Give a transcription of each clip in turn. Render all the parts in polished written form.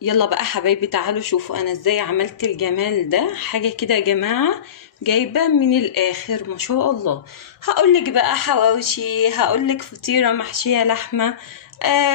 يلا بقى حبايبي، تعالوا شوفوا انا ازاي عملت الجمال ده. حاجة كده يا جماعة جايبة من الاخر ما شاء الله. هقولك بقى حواوشي، هقولك فطيرة محشية لحمة،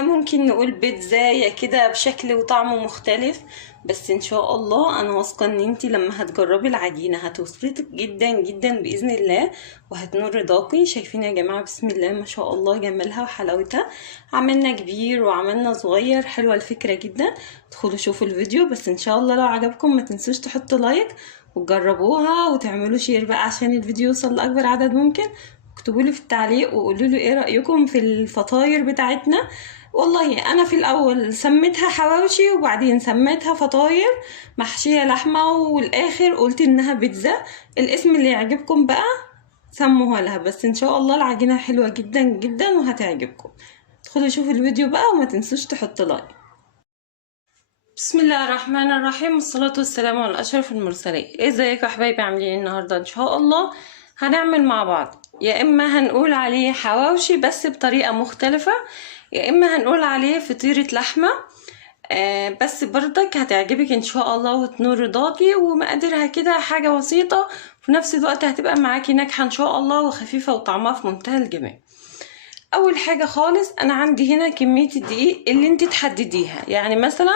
ممكن نقول بيتزاية كده بشكل وطعم مختلف. بس ان شاء الله انا واثقة ان انتي لما هتجربي العجينة هتوصلك جدا جدا بإذن الله، وهتنور رضاكي. شايفين يا جماعة بسم الله ما شاء الله جمالها وحلاوتها. عملنا كبير وعملنا صغير، حلوة الفكرة جدا. ادخلوا شوفوا الفيديو، بس ان شاء الله لو عجبكم ما تنسوش تحطوا لايك وتجربوها وتعملوا شير بقى عشان الفيديو يوصل لأكبر عدد ممكن. اكتبوا لي في التعليق وقولوا لي ايه رأيكم في الفطاير بتاعتنا. والله انا في الاول سميتها حواوشي وبعدين سميتها فطاير محشية لحمة والاخر قلت انها بيتزا. الاسم اللي يعجبكم بقى سموها لها، بس ان شاء الله العجينة حلوة جدا جدا وهتعجبكم. ادخلوا شوفوا الفيديو بقى وما تنسوش تحطوا لايك. بسم الله الرحمن الرحيم، والصلاة والسلام على أشرف المرسلين. ازيكم يا حبايبي، عاملين النهاردة ان شاء الله هنعمل مع بعض، يا اما هنقول عليه حواوشي بس بطريقة مختلفة، يا اما هنقول عليه فطيرة لحمة. بس برضك هتعجبك ان شاء الله وتنور رضاكي، ومقاديرها كده حاجة بسيطة وفي نفس الوقت هتبقى معاكي ناجحة ان شاء الله وخفيفة وطعمها في منتهى الجمال. اول حاجة خالص انا عندي هنا كمية الدقيق اللي انت تحدديها، يعني مثلا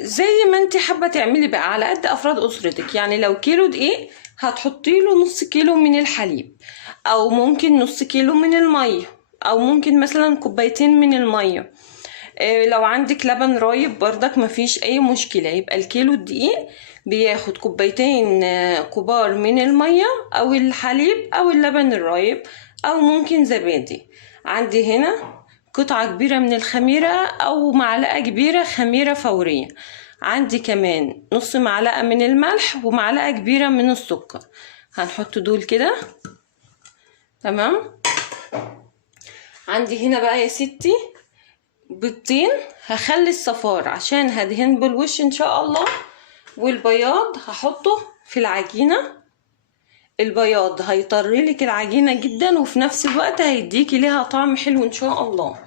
زي ما انت حابه تعملي بقى على قد افراد اسرتك. يعني لو كيلو دقيق هتحطي له نص كيلو من الحليب، او ممكن نص كيلو من الميه، او ممكن مثلا كوبايتين من الميه. لو عندك لبن رايب برضك مفيش اي مشكله، يبقى الكيلو الدقيق بياخد كوبايتين كبار من الميه او الحليب او اللبن الرايب، او ممكن زبادي. عندي هنا قطعة كبيرة من الخميرة أو معلقة كبيرة خميرة فورية. عندي كمان نص معلقة من الملح ومعلقة كبيرة من السكر. هنحط دول كده تمام. عندي هنا بقى يا ستي بيضتين، هخلي الصفار عشان هدهن بالوش ان شاء الله، والبياض هحطه في العجينة. البياض هيطرلك العجينة جدا وفي نفس الوقت هيديكي ليها طعم حلو ان شاء الله.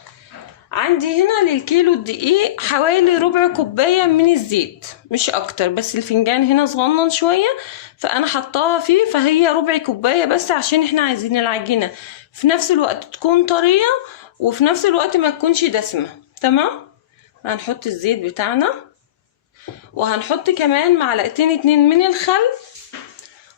عندي هنا للكيلو الدقيق حوالي ربع كوباية من الزيت، مش اكتر، بس الفنجان هنا صغنن شوية فانا حطاها فيه، فهي ربع كوباية بس عشان احنا عايزين العجينة في نفس الوقت تكون طرية وفي نفس الوقت ما تكونش دسمة. تمام. هنحط الزيت بتاعنا، وهنحط كمان معلقتين 2 من الخل،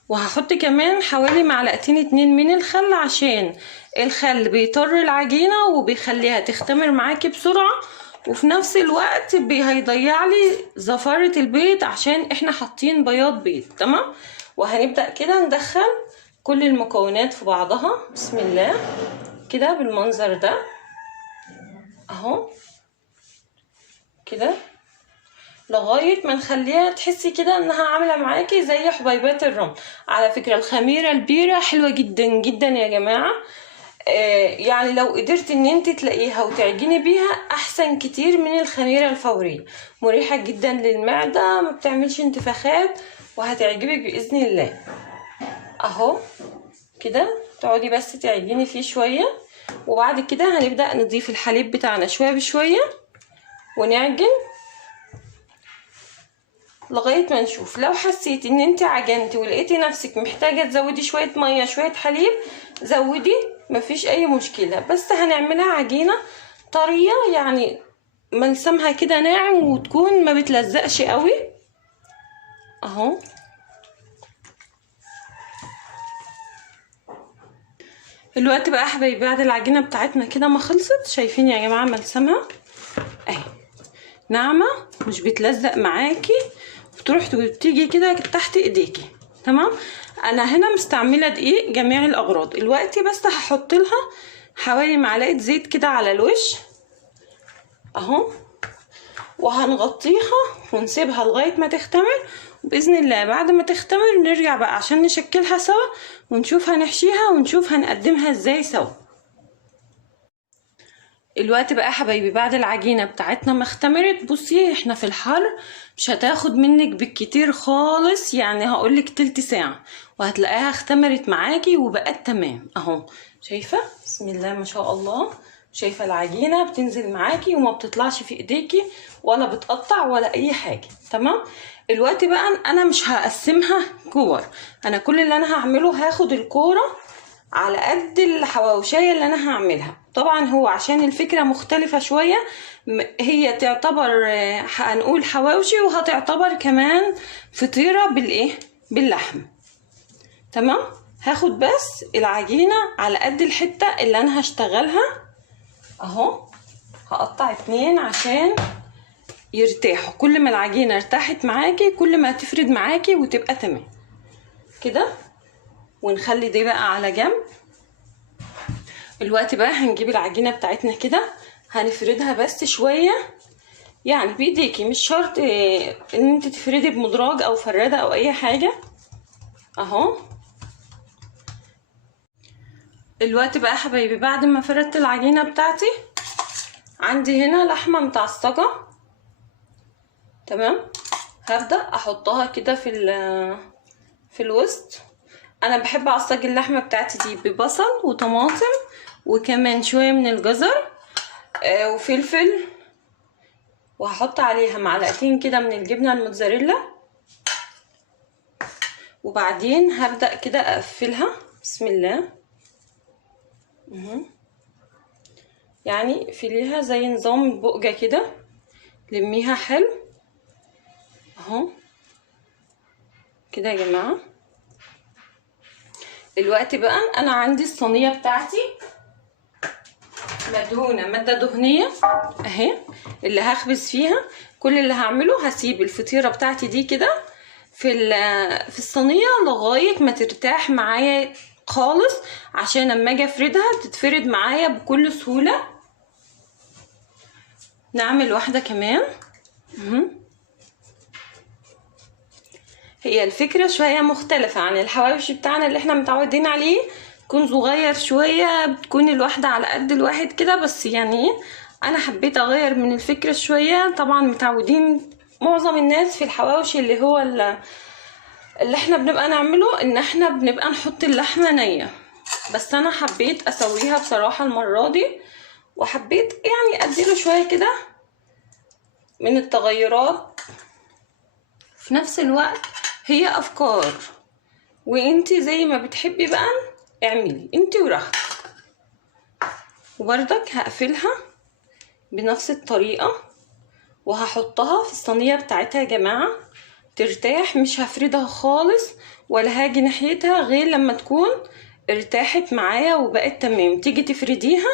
وهحط كمان حوالي معلقتين 2 من الخل عشان الخل بيطر العجينة وبيخليها تختمر معاكي بسرعة، وفي نفس الوقت هيضيع لي زفارة البيض عشان احنا حاطين بياض بيض. تمام. وهنبدأ كده ندخل كل المكونات في بعضها بسم الله كده بالمنظر ده اهو كده، لغاية ما نخليها تحسي كده انها عاملة معاكي زي حبيبات الرمل. على فكرة الخميرة البيرة حلوة جدا جدا يا جماعة، يعني لو قدرت ان انت تلاقيها وتعجني بيها احسن كتير من الخميرة الفورية. مريحة جدا للمعدة، ما بتعملش انتفاخات، وهتعجبك باذن الله. اهو كده تقعدي بس تعجني فيه شوية، وبعد كده هنبدأ نضيف الحليب بتاعنا شوية بشوية ونعجن لغايه ما نشوف. لو حسيتي ان انت عجنتي ولقيتي نفسك محتاجه تزودي شويه ميه شويه حليب زودي، مفيش اي مشكله، بس هنعملها عجينه طريه يعني ملسمها كده ناعم وتكون ما بتلزقش قوي اهو. الوقت بقى حبايبي بعد العجينه بتاعتنا كده ما خلصت، شايفين يا جماعه ملسمها اهي ناعمه مش بتلزق معاكي وتروح تيجي كده تحت ايديكي. تمام. انا هنا مستعمله دقيق جميع الاغراض دلوقتي، بس هحط لها حوالي معلقه زيت كده على الوش اهو، وهنغطيها ونسيبها لغايه ما تختمر، وباذن الله بعد ما تختمر نرجع بقى عشان نشكلها سوا ونشوف هنحشيها ونشوف هنقدمها ازاي سوا. الوقت بقى حبايبي بعد العجينه بتاعتنا ما اختمرت، بصي احنا في الحر مش هتاخد منك بالكتير خالص، يعني هقولك تلت ساعه وهتلاقيها اختمرت معاكي وبقت تمام اهو. شايفه بسم الله ما شاء الله شايفه العجينه بتنزل معاكي وما بتطلعش في ايديكي ولا بتقطع ولا اي حاجه. تمام. دلوقتي بقى انا مش هقسمها كور، انا كل اللي انا هعمله هاخد الكوره على قد الحواوشيه اللي انا هعملها. طبعا هو عشان الفكره مختلفه شويه، هي تعتبر هنقول حواوشي وهتعتبر كمان فطيره بالايه، باللحم. تمام. هاخد بس العجينه على قد الحته اللي انا هشتغلها اهو، هقطع 2 عشان يرتاحوا. كل ما العجينه ارتاحت معاكي كل ما هتفرد معاكي وتبقى تمام كده. ونخلي دي بقى على جنب. الوقت بقى هنجيب العجينه بتاعتنا كده، هنفردها بس شويه يعني بايديكي، مش شرط ان انت تفردي بمدراج او فراده او اي حاجه اهو. الوقت بقى حبايبي بعد ما فردت العجينه بتاعتي، عندي هنا لحمه متعصجه. تمام. هبدا احطها كده في الوسط. انا بحب اعصج اللحمه بتاعتي دي ببصل وطماطم وكمان شويه من الجزر وفلفل، وهحط عليها معلقتين كده من الجبنه الموتزاريلا، وبعدين هبدا كده اقفلها بسم الله. يعني فيليها زي نظام بقجه كده، لميها حلو اهو كده يا جماعه. الوقت بقى انا عندي الصينيه بتاعتي مدهونه ماده دهنيه اهي اللي هخبز فيها. كل اللي هعمله هسيب الفطيره بتاعتي دي كده في الصينيه لغايه ما ترتاح معايا خالص، عشان اما اجي افردها تتفرد معايا بكل سهوله. نعمل واحده كمان. هي الفكره شويه مختلفه عن الحواوشي بتاعنا اللي احنا متعودين عليه، تكون صغير شويه، بتكون الواحده على قد الواحد كده، بس يعني انا حبيت اغير من الفكره شويه. طبعا متعودين معظم الناس في الحواوشي اللي هو اللي احنا بنبقى نعمله ان احنا بنبقى نحط اللحمه نيه، بس انا حبيت اسويها بصراحه المره دي، وحبيت يعني اديله شويه كده من التغيرات. في نفس الوقت هي افكار، وانتي زي ما بتحبي بقى اعملي انتي وراحتك. وبرضك هقفلها بنفس الطريقه وهحطها في الصينيه بتاعتها يا جماعه ترتاح. مش هفردها خالص ولا هاجي ناحيتها غير لما تكون ارتاحت معايا وبقت تمام. تيجي تفرديها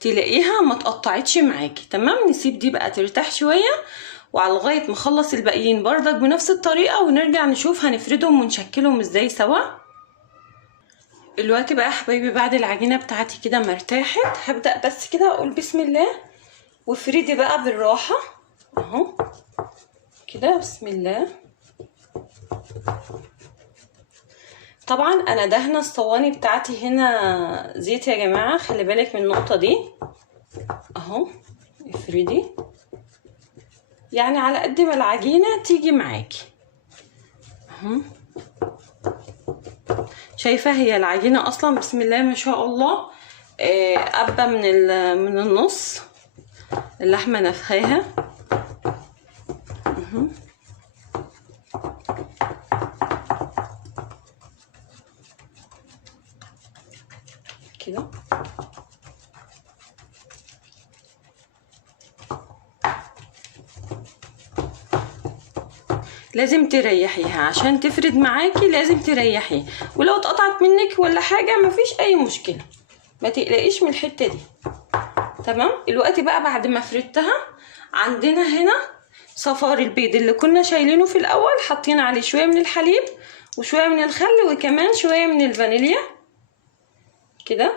تلاقيها ما تقطعتش معاكي. تمام. نسيب دي بقى ترتاح شويه وعلى لغايه ما اخلص الباقيين برضك بنفس الطريقه، ونرجع نشوف هنفردهم ونشكلهم ازاي سوا. الوقت بقى يا حبايبي بعد العجينه بتاعتي كده ما ارتاحت، هبدا بس كده اقول بسم الله وافردي بقى بالراحه اهو كده بسم الله. طبعا انا دهنه الصواني بتاعتي هنا زيت يا جماعه، خلي بالك من النقطه دي اهو. افردي يعني على قد ما العجينه تيجي معاكي اهو. شايفه هي العجينه اصلا بسم الله ما شاء الله قبه من النص، اللحمه نفخاها كده. لازم تريحيها عشان تفرد معاكي، لازم تريحيه، ولو اتقطعت منك ولا حاجه مفيش اي مشكله، ما تقلقيش من الحته دي. تمام. الوقت بقى بعد ما فردتها عندنا هنا صفار البيض اللي كنا شايلينه في الاول، حاطين عليه شويه من الحليب وشويه من الخل وكمان شويه من الفانيليا كده.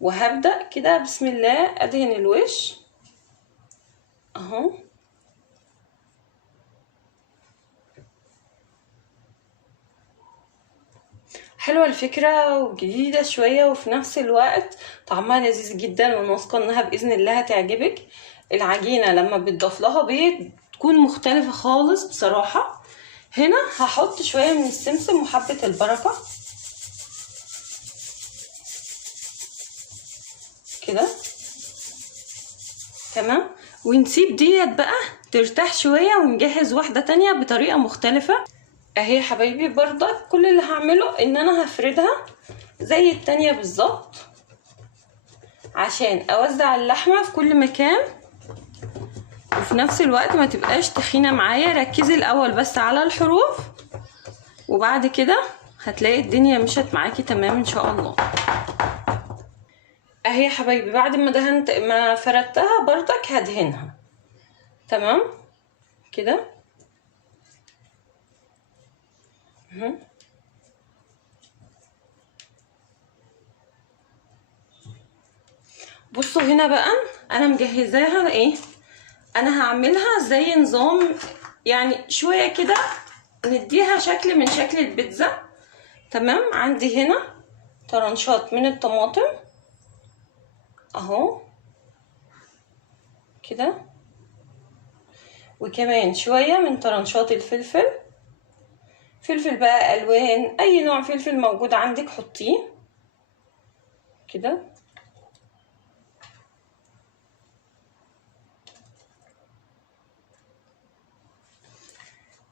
وهبدا كده بسم الله ادهن الوش اهو. حلوه الفكره وجديده شويه، وفي نفس الوقت طعمها لذيذ جدا، واثقه انها باذن الله هتعجبك. العجينه لما بتضاف لها بيض تكون مختلفه خالص بصراحه. هنا هحط شويه من السمسم وحبه البركه كده تمام. ونسيب ديت بقى ترتاح شوية ونجهز واحدة تانية بطريقة مختلفة. اهي يا حبايبي برضك كل اللي هعمله ان انا هفردها زي التانية بالظبط عشان اوزع اللحمة في كل مكان، وفي نفس الوقت ما تبقاش تخينة معايا. ركزي الاول بس على الحروف، وبعد كده هتلاقي الدنيا مشت معاكي تمام ان شاء الله. اهي يا حبايبي بعد ما فردتها برضك هدهنها تمام كده. بصوا هنا بقى انا مجهزاها ايه، انا هعملها زي نظام يعني شويه كده نديها شكل من شكل البيتزا تمام. عندي هنا طرنشات من الطماطم اهو كده، وكمان شويه من طرنشات الفلفل. فلفل بقى الوان، اي نوع فلفل موجود عندك حطيه كده.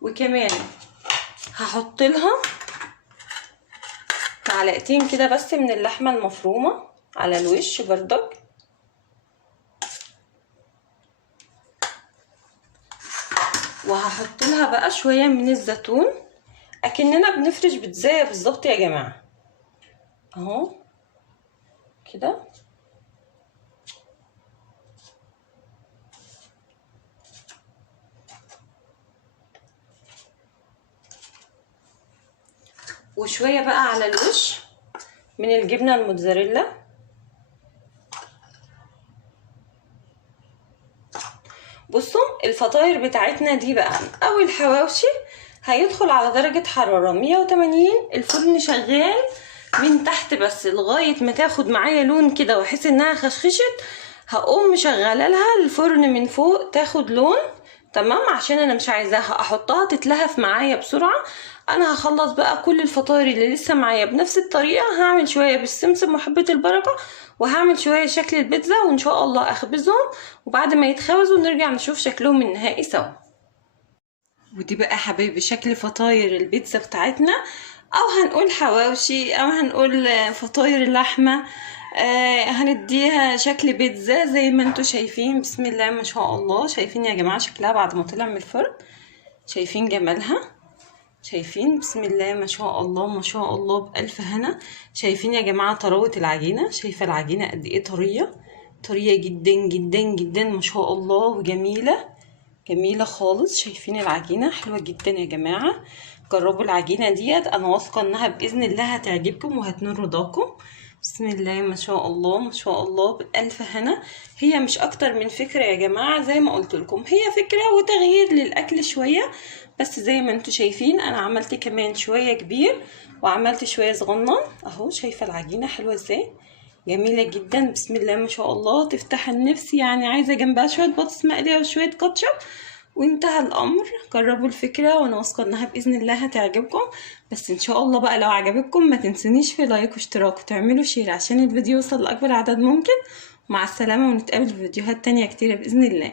وكمان هحط لها معلقتين كده بس من اللحمه المفرومه على الوش برضك، وهحط لها بقى شويه من الزيتون اكننا بنفرش بيتزايه بالظبط يا جماعه اهو كده. وشويه بقى على الوش من الجبنه الموتزاريلا. بصوا الفطاير بتاعتنا دي بقى او الحواوشي هيدخل على درجه حراره 180، الفرن شغال من تحت بس لغايه ما تاخد معايا لون كده واحس انها خشخشت، هقوم مشغله لها الفرن من فوق تاخد لون تمام، عشان انا مش عايزاها احطها تتلهف معايا بسرعه. انا هخلص بقى كل الفطاير اللي لسه معايا بنفس الطريقه، هعمل شويه بالسمسم وحبه البركه، وهعمل شويه شكل البيتزا، وان شاء الله اخبزهم وبعد ما يتخبزوا نرجع نشوف شكلهم النهائي سوا. ودي بقى حبايبي شكل فطاير البيتزا بتاعتنا، او هنقول حواوشي او هنقول فطاير اللحمه. هنديها شكل بيتزا زي ما انتوا شايفين. بسم الله ما شاء الله. شايفين يا جماعه شكلها بعد ما طلع من الفرن؟ شايفين جمالها؟ شايفين؟ بسم الله ما شاء الله ما شاء الله بألف هنا. شايفين يا جماعه طراوه العجينه؟ شايفه العجينه قد ايه طريه؟ طريه جدا جدا جدا ما شاء الله، وجميله جميله خالص. شايفين العجينه حلوه جدا يا جماعه. جربوا العجينه ديت، انا واثقه انها باذن الله هتعجبكم وهتنال رضاكم. بسم الله ما شاء الله ما شاء الله بألف هنا. هي مش اكتر من فكره يا جماعه، زي ما قلت لكم هي فكره وتغيير للاكل شويه بس. زي ما انتوا شايفين انا عملت كمان شويه كبير وعملت شويه صغنن اهو. شايفه العجينه حلوه ازاي؟ جميله جدا بسم الله ما شاء الله، تفتح النفس. يعني عايزه جنبها شويه بطاطس مقليه وشويه كاتشب وانتهى الامر. جربوا الفكره وانا واثقه انها باذن الله هتعجبكم. بس ان شاء الله بقى لو عجبتكم ما تنسونيش في لايك واشتراك وتعملوا شير عشان الفيديو يوصل لاكبر عدد ممكن. مع السلامه، ونتقابل في فيديوهات تانية كتيره باذن الله.